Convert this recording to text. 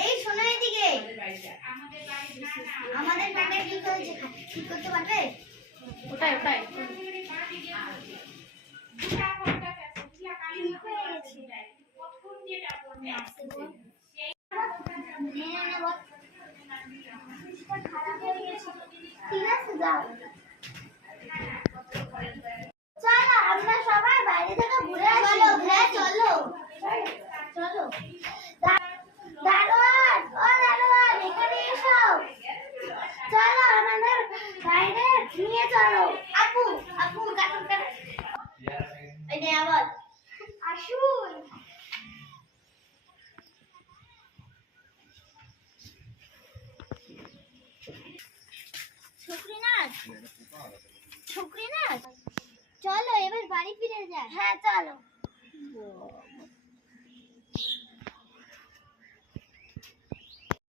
এই শোনো এদিকে আমাদের বাড়িটা কি হয়েছে ঠিক করতে পারবে? ওটাই ওটাই ঠিক আছে যাও। চলো আমরা সবাই বাইরে থেকে ঘুরে আসি। হ্যাঁ চলো চলো। দারোয়ান ও দারোয়ান এখানে এসো। চলো আমাদের বাইরে নিয়ে চলো। আপু আপু কাটুন কাটুন এই নে আবার আসুন। ছকরি নাচ চলো এবার বাড়ি ফিরে যাই। হ্যাঁ চলো।